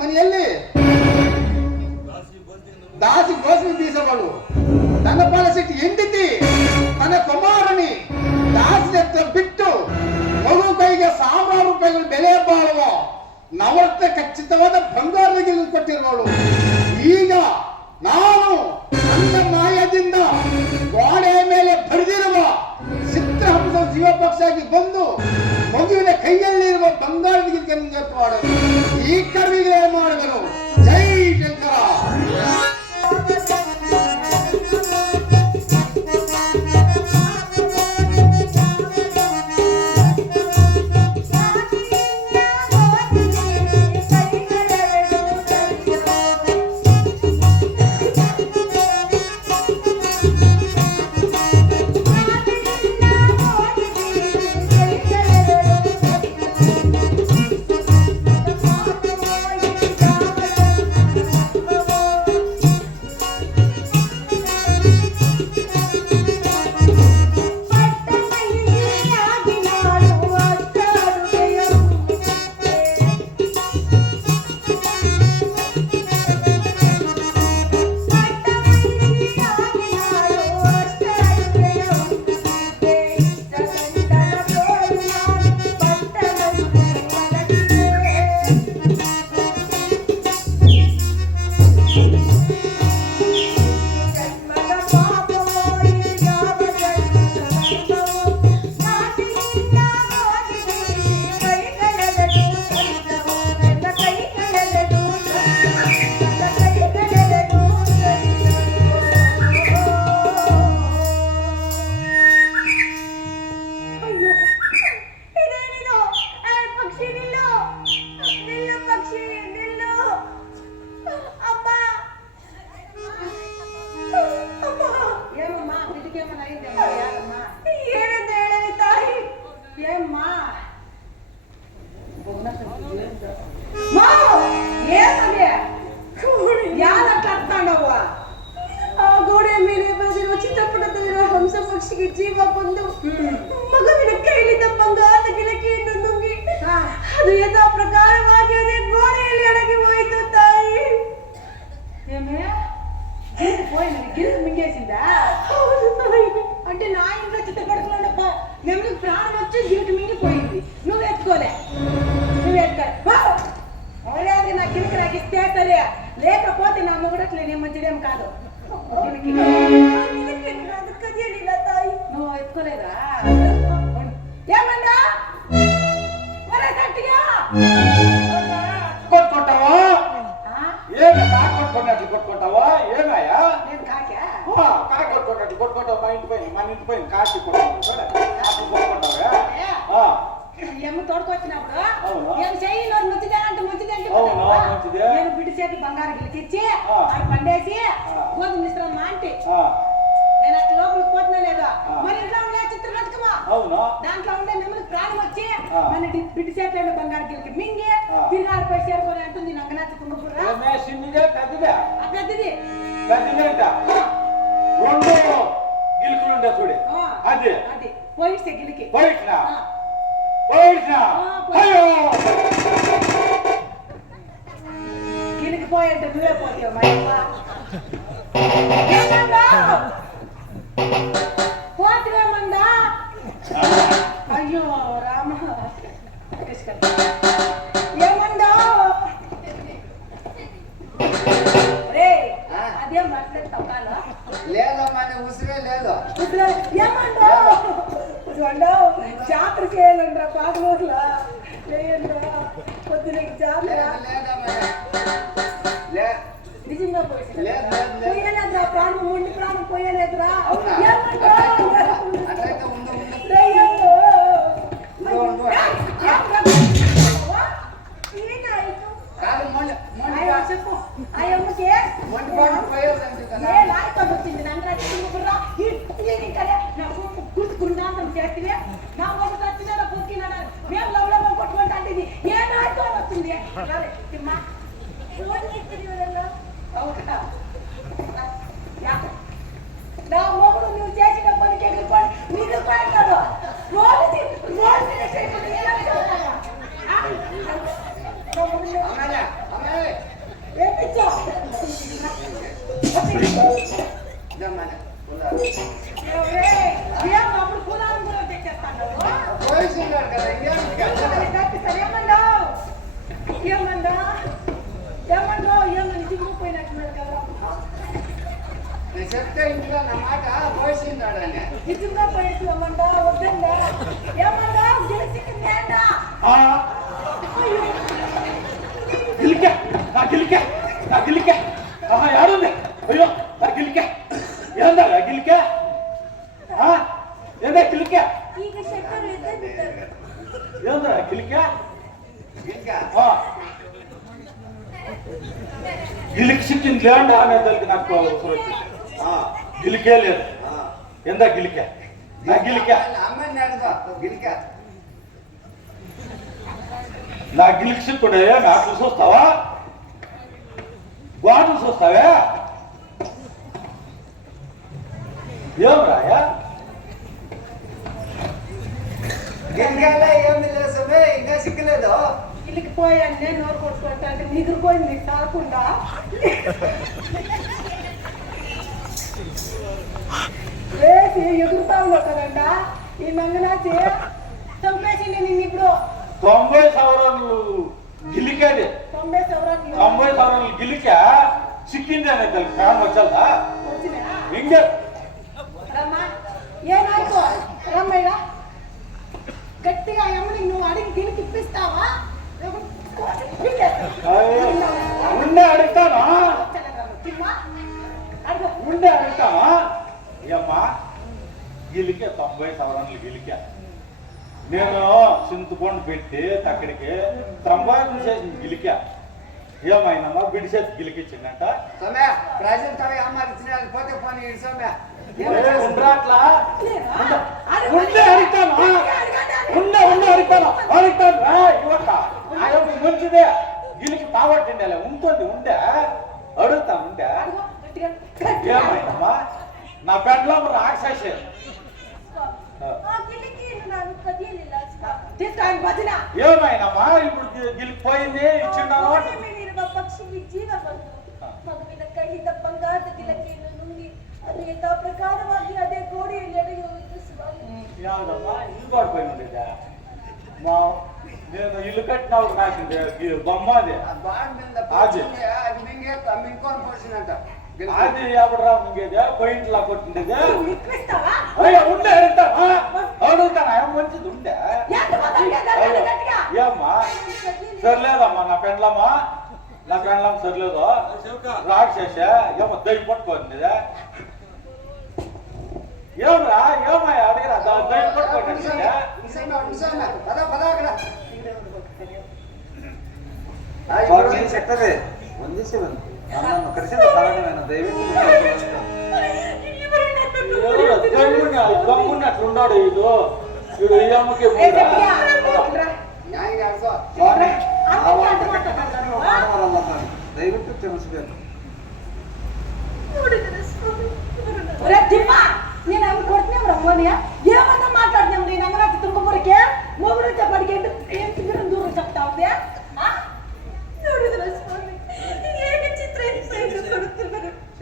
ಮನೆಯಲ್ಲಿ ದಾಸಿ ಗೋಸ್ಮಿ ಬೀಸಗಳು ಧನಪಾಲ ಶೆಟ್ಟಿ ಹೆಂಡತಿ ತನ್ನ ಕುಮಾರನಿ ದಾಸಿ ಹತ್ರ ಬಿಟ್ಟು ಮಗು ಕೈಗೆ ₹1,000 ಬೆಲೆ ಬಾಳುವ ನವರತ್ನ ಖಚಿತವಾದ ಬಂಗಾರದ ಗಿಲ್ಲು ಕೊಟ್ಟಿರೋಳು. ಈಗ ನಾನು ನನ್ನ ಮಾಯದಿಂದ ಗೋಡೆಯ ಮೇಲೆ ಬರೆದಿರುವ ಚಿತ್ರಹಂಸ ಜೀವಪಕ್ಷಾಗಿ ಬಂದು ಮಗುವಿನ ಕೈಯಲ್ಲಿರುವ ಬಂಗಾರದ ಗಿಲ್ಲು ಮಾಡೋದು. ಈ ಕವಿಗಳೇ ಮಾಡಿದರು. ಜೈ ಶಂಕರ. ಜೀವ ಬಂದು ಮಗುವಿನ ಕೈಲಿದ್ದ ಬಂಗಾರದ ಗಿಲಕಿಯನ್ನು ನುಂಗಿ ಅದು ಯಥಾ ಪ್ರಕಾರವಾಗಿ ಅದೇ ಗೋಡೆಯಲ್ಲಿ ಅಡಗಿ ಹೋಯಿತು ತಾಯಿ. ಮಿಂಗೇಸಿಂದ అంటే నా ఇంట్లో చిత్తపడుతున్నాడప్ప నెమ్మది ప్రాణం వచ్చి జీవితం మింగిపోయింది. నువ్వు ఎత్తుకోలే అవలేదు నా గిరికి నాకు ఇస్తే సరే, లేకపోతే నా మొగుడు అట్లే నేను మంచిదేం కాదు. తాయి నువ్వు ఎత్తుకోలేదా ఏమన్నా కొట్టుకుంటావా? ఏమి కాకి కొట్టుకున్నట్లు కొట్టుకుంటావా? ఏమయ్యా నేను కాకా కాకి కొట్టుకున్నట్లు కొట్టుకుంటావు. మన ఇంటి పోయిన కాకి కొట్టుకుంటావా? ఎమ్మ తోడుకొచ్చినప్పుడు ఏం చెయ్యి మంచిదే అంటే మంచిదే అంటే నేను బిడ్డ చేతి బంగారు గిలికిచ్చి అది పండేసి గోధుమ మిశ్రమా అంటే నేను అట్లా లోపలికి పోతున్నా లేదా మన ఇంట్లో ఉండే చిత్ర బతుకమా దాంట్లో ఉండే నెమ్మది ప్రాణం వచ్చి మన బిడ్డ చేతిలో బంగారు గిలికి మింగి తిరిగాడిపోయి చేరుకొని అంటుంది నాకు నచ్చుతుంది. పెద్దది రెండు గిలుకులుండే చూడే అది పోయిస్తే గిలికి పోయిట్నా పోయిట్నా అయ్యో గిలికి పోయంటే నువ్వే పోతావు మా పోతువేమందా అయ్యో రామ ఏమందా రే అదే మాట్లాడతావు లేదమ్మా ఉసిరే లేదు ఏమండో జాతర చేయాలండ్రా పాదమూరులా చేయండిరా పొద్దున జాతర నిజంగా పోయలేదురా ప్రాణం ఉండి ప్రాణం పోయలేదురా చెప్పు అయ్యమ్మకి వచ్చింది గుర్తుకున్నాను చేస్తే నా ఒక వచ్చిన పుట్టినాడు మేము లవ్ కొట్టుకుంటా అంటే ఇది ఏ నాయకు వస్తుంది నా మొగుడు నువ్వు చేసిన పనికి ఎగిరిపోయి నీకు పోయినాడు అప్పుడు కులాలను కూడా తెచ్చేస్తాను ఏమన్నా ఏమన్నా ఏమన్నా దిగిపోయినట్టున్నారు కదా చెప్తే ఇంట్లో నా మాట పోసిందాడని నిజంగా పోయేసినామంటా వద్దండా ఏమన్నా గెలిచిందా గిలికే యాడుంది అయ్యో నా గిలికే ఏందా గిలికే ఏందా గిలికే ఏందా గిలికే గిలికి సిక్కింది లేండి అనే తల్లికి నాకు గిలికే లేదు ఎందా గిలికే నా గిలికే అమ్మని అడుగు గిలికా నా గిలికి సిక్కుండే నాకు చూస్తావా వాటర్ చూస్తావే ఏం రాయా గిలికాలే ఏమి లేసమే ఇంకా సిక్కలేదు ఇల్లుకి పోయాన్ని నోరు కొట్టుకుంటా అంటే నిద్రపోయింది కాకుండా వేసి ఎగురుతా ఉన్నావు కదంట ఈ నంగనాచి చంపేసి నేను ఇప్పుడు 90 సంవత్సరాలు గిలికేది 90 సంవత్సరాలు 90 సంవత్సరాలు గిలిక సిక్కింది అనే తల్లి ప్రాణం వచ్చా వచ్చినా ఇంకే రమ్మా ఏనాಯ್ತು రమ్మయ్య గట్టిగా ఎమ్మని నువ్వు అడిగి గిలికి ఇప్పిస్తావా ఉండే అడుగుతానా ఉండే అడుగుతానా ఏమ్మా గిలికే 90 సంవత్సరాలు గిలిక నేను చింతపండు పెట్టి అక్కడికి సంపాదన చేసిన గిలిక ఏమైనా బిడిసేది గిలికిచ్చిందంట సోమ్య ప్రజెంట్ అవి అమ్మాయి ఇచ్చిన పోతే పని ఇడు సోమ్య ఉండరాట్లా ఉండే అడుగుతాను ఉండే అడుగుతాను ఇవ్వట మంచిదే గిలికి తాగొట్టిండే ఉంటుంది ఉండే అడుగుతా ఉండే ఏమైందమ్మా నా పెండ్లో రాక్షసే ఏమైనామా ఇప్పుడు గిలిపోయింది ఇచ్చిండాను పక్షి ಜೀವ ಬಂತು ಮಗುವಿನ ಕೈಯಿಂದ ಬಂಗಾರದ ಗಿಲಕಿಯನ್ನು ನುಂಗಿ ಅನೇಕ ಪ್ರಕಾರವಾಗಿ ಅದೇ ಗೋಡೆಯಲ್ಲಿ ಎಳೆಯುವುದು ಸ್ವಾಮಿ ಯಾವ್ದಮ್ಮ ಇಲ್ಲು ಪಡಿపోయింది మా నేను ఇల్లు కట్టినప్పుడు నాకుంది బొమ్మ అది అది మింగే మింకొని పోసినంట అది ఎప్పుడురా మింగేది పొయింట్లా కొట్టిండేది అయ్యో ఉండే అడుగుతానా మంచిది ఉండే ఏమ్మా సర్లేదమ్మా నా పెండ్లమ్మా సర్లేదు రాక్షసే ఏమో దయ్యం పట్టుకోండి ఏమరా ఏమయ్యా అడిగిరా దయ్యం పట్టుకోండి చెప్తారే గమ్మున్నట్లున్నాడు ఇది వీడు ఈ అమ్మకి దయవిಟ್ಟು క్షమిಸಬೇಕು నేను అవి కొట్టినా రమ్మని ఏమన్నా మాట్లాడినా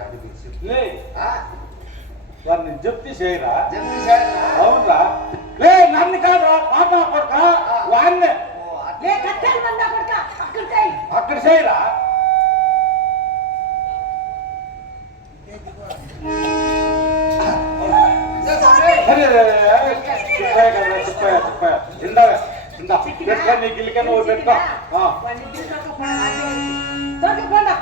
అడుగు లే వారిని జప్తి చేయరా జప్తి చేయరా? అవునరా లే నన్ను కాదురా పాప కొడుక వాడిని లే కట్టెలు మందా కొడుక అక్కడికాయి అక్కడ చేయరా నీ గిల్లిక నువ్వు పెట్టుకో దొరకపోండా